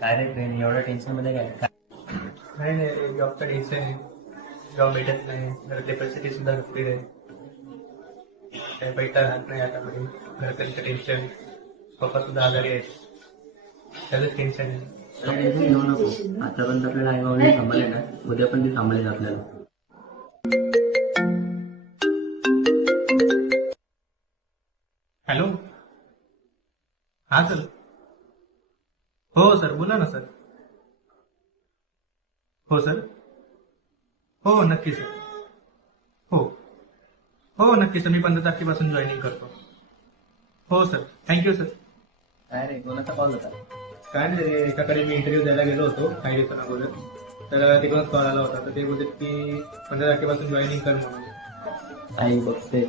काय रे फ्रेंड, एवढ्या टेन्शन मध्ये काय? नाही नाही, जॉबचं टेन्शन आहे. जॉब भेटत नाही, घरातले परिस्थिती सुद्धा गंभीर आहे. काही पैसा राहत नाही आता मध्ये. घरातल्यांचं टेन्शन, पप्पा सुद्धा आजारी आहेत, त्याचंच टेन्शन आहे. काय टेन्शन घेऊ नको. आतापर्यंत आपल्याला आई बाबांनी सांभाळले ना, उद्या पण ती सांभाळेल आपल्याला. हॅलो, हा सर. हो सर, बोला ना सर. हो सर. हो नक्की सर. हो हो नक्की सर, मी 15 तारखेपासून जॉईनिंग करतो. हो सर, थँक्यू सर. काय रे, कोणाचा कॉल होता? काय नाही रे, एकाकडे मी इंटरव्ह्यू द्यायला गेलो होतो काही दिवसांना अगोदर. तर तिकडूनच कॉल आला होता. तर ते बोलतात की 15 तारखेपासून जॉईनिंग कर म्हणून. आई बघते.